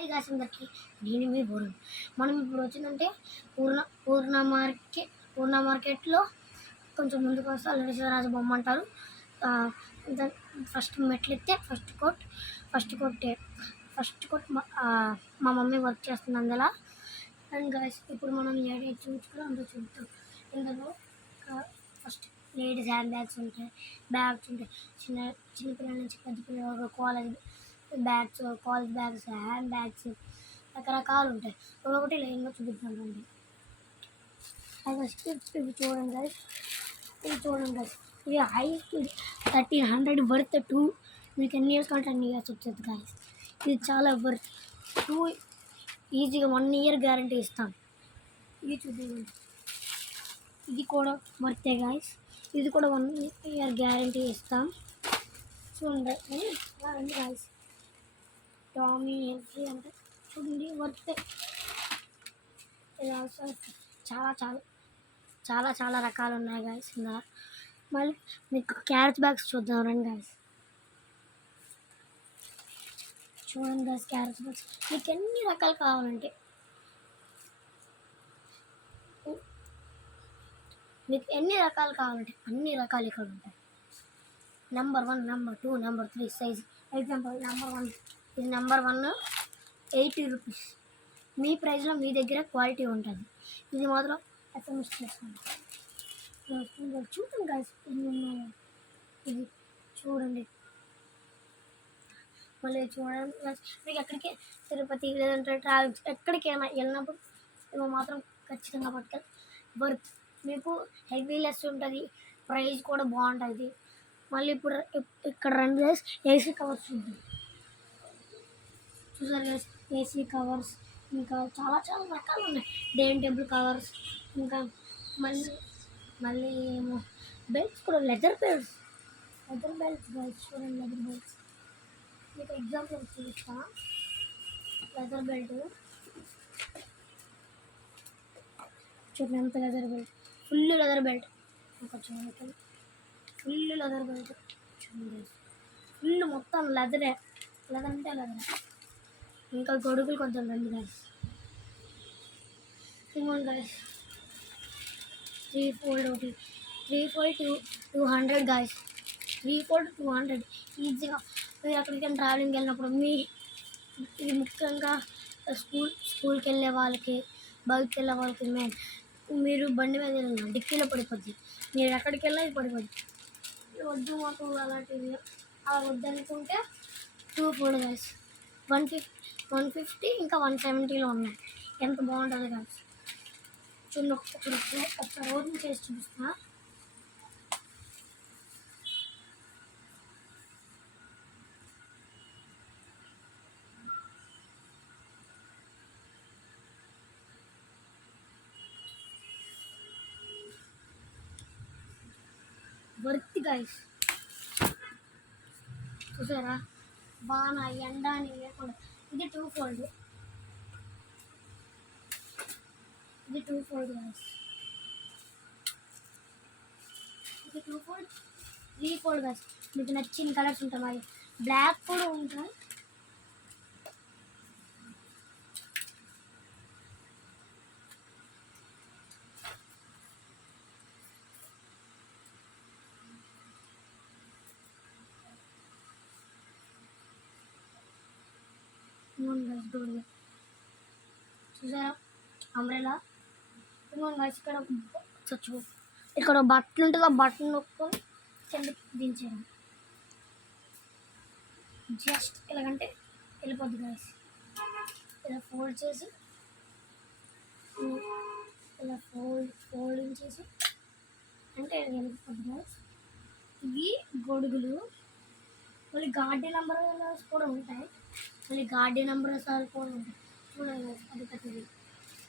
అందరికీ నేను మీ బోరం. మనం ఇప్పుడు వచ్చిందంటే పూర్ణ మార్కెట్లో కొంచెం ముందుకు వస్తే అల్లూరి సీతారామరాజు బొమ్మ అంటారు. ఫస్ట్ మెట్లు ఎత్తే ఫస్ట్ కోట్ మా మమ్మీ వర్క్ చేస్తుంది అందులో. అండ్ గైస్ ఇప్పుడు మనం ఏడైతే చూసుకుని అందులో చూద్దాం. ఇందులో ఫస్ట్ లేడీస్ హ్యాండ్ బ్యాగ్స్ ఉంటాయి, చిన్నపిల్లల నుంచి పెద్ద పిల్లలు కాలేజ్ బ్యాగ్స్, హ్యాండ్ బ్యాగ్స్ రకరకాలు ఉంటాయి. ఒక్కొక్కటి లైన్గా చూపిద్దామండి. ఇవి చూడండి గైస్, ఇది హై స్పీడ్ 1300 వర్త్ 2. మీకు ఎన్ని ఇయర్స్ కంటే అన్ని ఇయర్స్ వచ్చేది గైస్. ఇది చాలా వర్త్ 2, ఈజీగా 1 year గ్యారంటీ ఇస్తాం. ఇది చూడండి, ఇది కూడా వర్తే గైస్. ఇది కూడా 1 year గ్యారంటీ ఇస్తాం. చూడండి గైస్, టామీ ఎల్సీ అంటే చూడండి వర్తే. చాలా రకాలు ఉన్నాయి గైస్ ఇందులో. మళ్ళీ మీకు క్యారేజ్ బ్యాగ్స్ చూద్దాం రండి గైస్. చూడండి గైస్, క్యారేజ్ బ్యాగ్స్ మీకు ఎన్ని రకాలు కావాలంటే అన్ని రకాలు ఇక్కడ ఉంటాయి. Number 1, number 2, number 3 size. Example number 1, ఇది నెంబర్ 1 80 రూపీస్. మీ ప్రైస్లో మీ దగ్గర క్వాలిటీ ఉంటుంది. ఇది మాత్రం ఎస్ఎంఎస్ చేసుకోండి. చూడండి గైస్ ఎన్ని ఉన్నాయో. ఇది చూడండి, మళ్ళీ చూడండి గైస్. మీకు ఎక్కడికి తిరుపతి లేదంటే ట్రావెల్స్ ఎక్కడికైనా వెళ్ళినప్పుడు ఇవి మాత్రం ఖచ్చితంగా పట్టుకెళ్ళి వర్త్. మీకు హెవీ లెస్ ఉంటుంది, ప్రైస్ కూడా బాగుంటుంది. మళ్ళీ ఇప్పుడు ఇక్కడ రండి గైస్, ఏసీ కవర్స్ ఉంటుంది. చూసారు గైస్, ఏసీ కవర్స్ ఇంకా చాలా రకాలు ఉన్నాయి. డైనింగ్ టేబుల్ కవర్స్, ఇంకా మళ్ళీ ఏమో బెల్ట్స్ కూడా, లెదర్ బెల్ట్స్ గైస్. చూడండి లెదర్ బెల్ట్స్ మీకు ఎగ్జాంపుల్ చూపిస్తా. లెదర్ బెల్ట్ చూడండి, ఎంత leather belt, full leather belt. ఇంకా చూడండి ఫుల్ లెదర్ బెల్ట్ చూడండి, ఫుల్ మొత్తం లెదర్ అంటే లెదర్. ఇంకా గొడుగులు కొంచెం రండి గైస్. ఇంకోండి గైస్, 3 fold 200 గైస్. 3 fold 200 ఈజీగా. మీరు ఎక్కడికైనా ట్రావెలింగ్ వెళ్ళినప్పుడు ఇది ముఖ్యంగా స్కూల్కి వెళ్ళే వాళ్ళకి, బైక్కి వెళ్ళే వాళ్ళకి మెయిన్. మీరు బండి మీద వెళ్ళిన డిక్కీలో పడిపోద్ది. మీరు ఎక్కడికి వెళ్ళినా ఇది పడిపోద్ది. వద్దు మాకు అలాంటివి అలా వద్దనుకుంటే 2 fold గైస్. 150 ఇంకా 170లో ఉన్నాయి. ఎంత బాగుంటుంది గైస్. చూడండి, ఒక్క రోజు చేసి చూపిస్తా. Worth guys. చూసారా, వాన ఎండ అని లేకుండా. ఇది 2 fold గైస్. ఇది 2 fold 3 fold గైస్. మీకు నచ్చిన కలర్స్ ఉంటాయి. మరి బ్లాక్ కూడా ఉంటాయి. చూసారా అంబ్రెలా. ఇక్కడ బట్టలు ఉంటుంది, ఆ బట్టలు నొక్కొని కిందకి దించేయడం. జస్ట్ ఎలాగంటే వెళ్ళిపోద్ది గైస్. ఇలా ఫోల్డ్ చేసి ఇలా ఫోల్డింగ్ చేసి అంటే వెళ్ళిపోద్ది గైస్. ఇవి గొడుగులు. మళ్ళీ గార్డెన్ అంబ్రెలాస్ కూడా ఉంటాయి. చూడండి అది పెద్దది.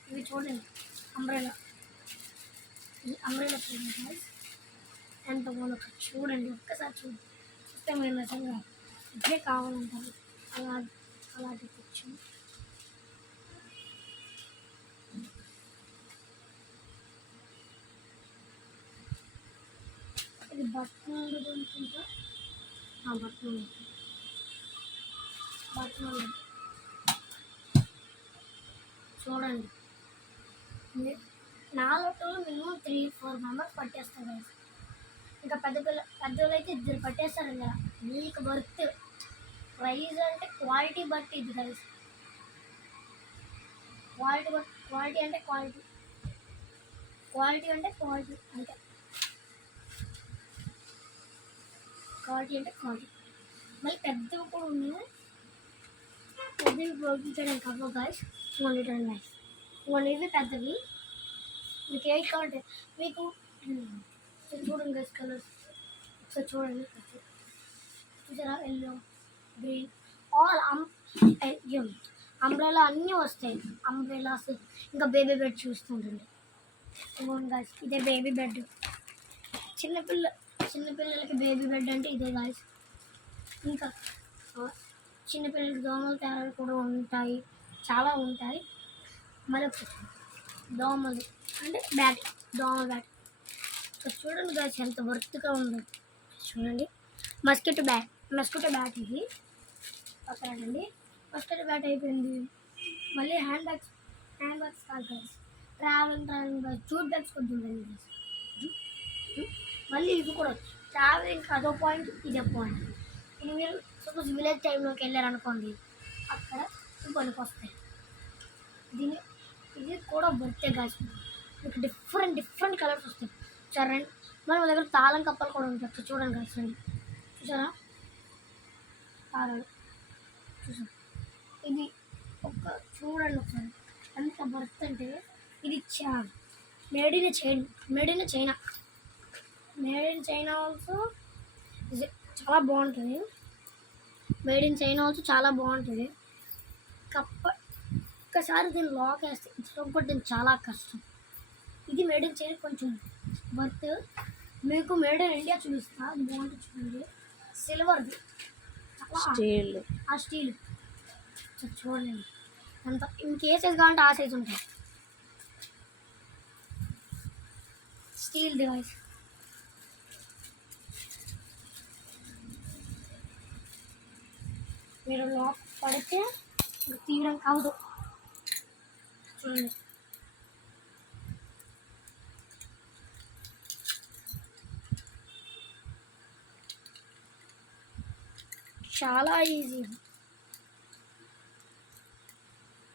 ఇవి చూడండి అంబ్రెలా చూడండి గైస్, ఎంత బాగుందో చూడండి. ఒక్కసారి చూస్తే మీరు నిజంగా ఇదే కావాలంటారు. అలాంటి పిక్చర్. ఇది బట్టలు అనుకుంటా. బట్టలు చూడండి, నాలుగు మినిమం 3-4 మెంబర్స్ పట్టేస్తారు గైస్. ఇంకా పెద్దోళ్ళు అయితే 2 పట్టేస్తారు. ఇంకా మీకు వర్త్. ప్రైజ్ అంటే క్వాలిటీ బట్టి ఇది గైస్. క్వాలిటీ అంటే క్వాలిటీ అంటే క్వాలిటీ అంటే మళ్ళీ పెద్దవి కూడా ఉన్నాయి. పెద్దవి ప్రోగించడానికి అవ్వ గైస్. 200 గైస్. ఇవి పెద్దవి. మీకు 8 కావాలంటే మీకు చూడండి గైస్. కలర్స్ ఒకసారి చూడండి. చూసారా, ఎల్లో, గ్రీన్, ఆల్ అంబ్రెలా అన్నీ వస్తాయి. అంబ్రెలాస్, ఇంకా బేబీ బెడ్ చూస్తుంటుంది. గైస్ ఇదే బేబీ బెడ్. చిన్నపిల్లలకి బేబీ బెడ్ అంటే ఇదే గైస్. ఇంకా చిన్నపిల్లలకి దోమల తేరాలు కూడా ఉంటాయి, చాలా ఉంటాయి. మళ్ళీ దోమలు అంటే దోమల బ్యాట్. చూడండి గైస్ ఎంత వర్త్గా ఉందో. చూడండి, మస్కిటో బ్యాట్ ఇది. పక్కనండి, మస్కిటో బ్యాట్ అయిపోయింది. మళ్ళీ హ్యాండ్ బ్యాగ్స్ కాదు guys. Travelling bags, jute bags కొంచెం ఉండండి. మళ్ళీ ఇవి కూడా ట్రావెలింగ్ అదో పాయింట్, ఇదే పాయింట్. ఇది మీరు సపోజ్ విలేజ్ టైంలోకి వెళ్ళారనుకోండి, అక్కడ పనికి వస్తాయి. ఇది కూడా వర్తే గైస్. మీకు డిఫరెంట్ కలర్స్ వస్తాయి. సరే, మన దగ్గర తాళం కప్పలు కూడా ఉంటాయి. చూడండి గైస్, చూసారా తాళాలు. ఇది చూడండి ఒకసారి ఎంత వర్త్ అంటే. ఇది మేడ్ ఇన్ చైనా ఆల్సో. చాలా బాగుంటుంది. మేడ్ ఇన్ చైనా ఆల్సో చాలా బాగుంటుంది. ఒక్కసారి దీన్ని లాక్ వేస్తే ఇంకొకటి చాలా కష్టం. ఇది మేడ్ ఇన్ చైనా కొంచెం వర్త్. మీకు మేడ్ ఇన్ ఇండియా చూపిస్తా, అది బాగుంటుంది. చూడండి, సిల్వర్ది, స్టీల్. చూడండి అంత. ఇంకే సైజ్ కావాలంటే ఆ సైజ్ ఉంటాయి. Steel device. మీరు లాక్ పడితే తీయడం కాదు. చూడండి, చాలా ఈజీ.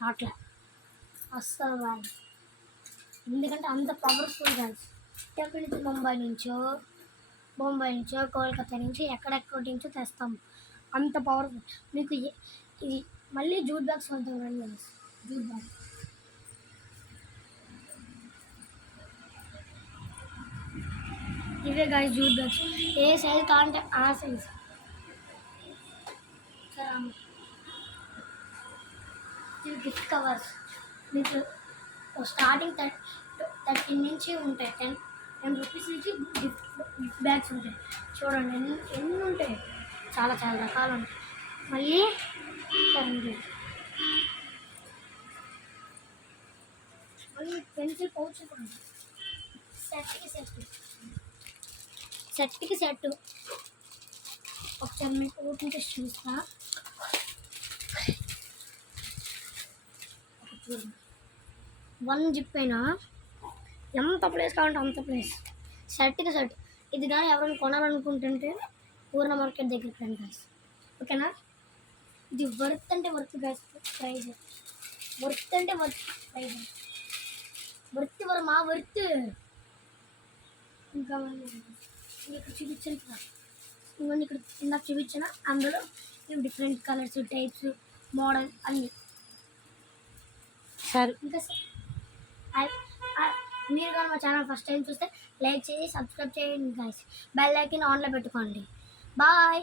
అట్లా అస్సలు రాదు, ఎందుకంటే అంత పవర్ఫుల్ గైస్. ఎక్కడి నుంచి బొంబాయి నుంచో కోల్కతా నుంచి ఎక్కడెక్కడి నుంచో తెస్తాము. అంత పవర్ఫుల్. మీకు ఇది మళ్ళీ జూట్ బ్యాగ్స్ వద్దాం రండి గైస్. జూట్ బ్యాగ్ ఇవే గైస్, జూట్ బ్యాగ్స్. ఏ సైజ్ కావాలంటే ఆ సైజ్. ఇవి గిఫ్ట్ కవర్స్. మీకు స్టార్టింగ్ 30 నుంచి ఉంటాయి. 10 రూపీస్ నుంచి గిఫ్ట్ బ్యాగ్స్ ఉంటాయి. చూడండి ఎన్ని ఉంటాయి, చాలా రకాలు ఉంటాయి. మళ్ళీ పెన్సిల్ పౌచ్ కూడా ఉంటుంది. సెట్కి సెట్. ఒకసారి మీకు ఓపెన్ చేసి చూస్తా. 1 జిప్ అయినా ఎంత ప్లేస్ కావాలంటే అంత ప్లేస్. సెట్కి సెట్. ఇది కానీ ఎవరైనా కొనాలనుకుంటుంటే పూర్ణ మార్కెట్ దగ్గరికి రండి గైస్. ఓకేనా. ఇది వర్త్ అంటే వర్త్ గైస్. ప్రైజ్ వర్త్ అంటే వర్త్. ప్రైజ్ వర్త్ మా వర్త్. ఇంకా ఇక్కడ చూపించాను కదా, ఇవన్నీ ఇక్కడ ఇందాక చూపించిన. అందులో ఇవి డిఫరెంట్ కలర్స్, టైప్స్, మోడల్ అన్నీ. సరే, ఇంకా మీరు కానీ మా ఛానల్ ఫస్ట్ టైం చూస్తే లైక్ చేసి సబ్స్క్రైబ్ చేయండి గైస్. బెల్ ఐకాన్ ఆన్లో పెట్టుకోండి. బాయ్.